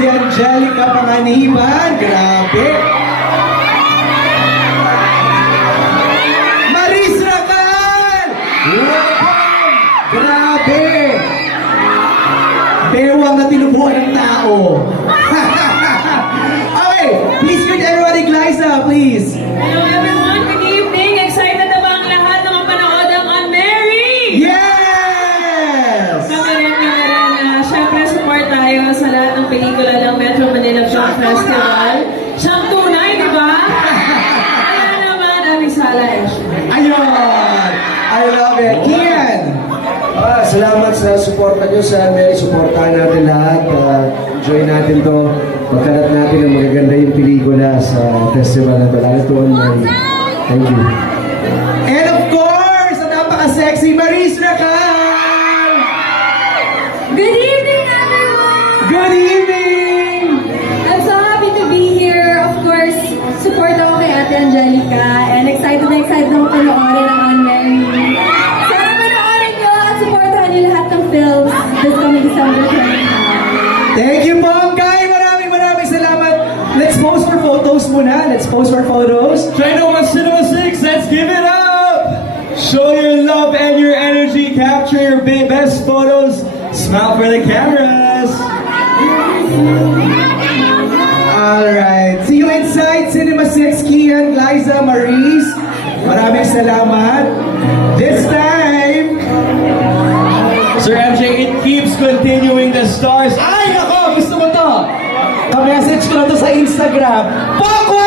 si Angelica Panganiban. Grabe. Maris Racal! Welcome! Grabe! Bewang na tinubuan ng tao. Okay, please greet everybody, Glyza, please. Hello everyone, good evening. Excited na ba ang lahat na mapanood ang Unmarried? Yes! Kami rin. Siyempre, support tayo sa lahat ng pelikula ng Metro Manila Film Festival. Siyang tunay, di ba? Kaya naman, Arisala Esho. Ayun! I love it. Kian! Salamat sa suporta nyo sa Mary. Suportahan natin lahat. Enjoy natin to. Magkalat natin ang magaganda yung pelikula sa festival na to. Lalo to on Mary. Thank you. And of course, ang napaka-sexy Maris Racal! Good evening, everyone! Good evening! I'm so happy to be here. Of course, support ako kay Ate Angelica and excited na ako panoorin ang Unmarried. Sana panoorin nyo at supportahan nyo lahat ng films this coming December 25. Thank you, Bongay! Maraming salamat! Let's pose for photos muna. Let's pose for photos. China One Cinema 6, let's give it up! Show your love and your energy, capture your best photos, smile for the cameras! Alright. See you inside Cinema 6, Kian, Glyza, Maris. Maraming salamat. This time, Sir MJ, it keeps continuing, the stars. ay, nako! Gusto mo to? Ka-message ko na to sa Instagram. Poco!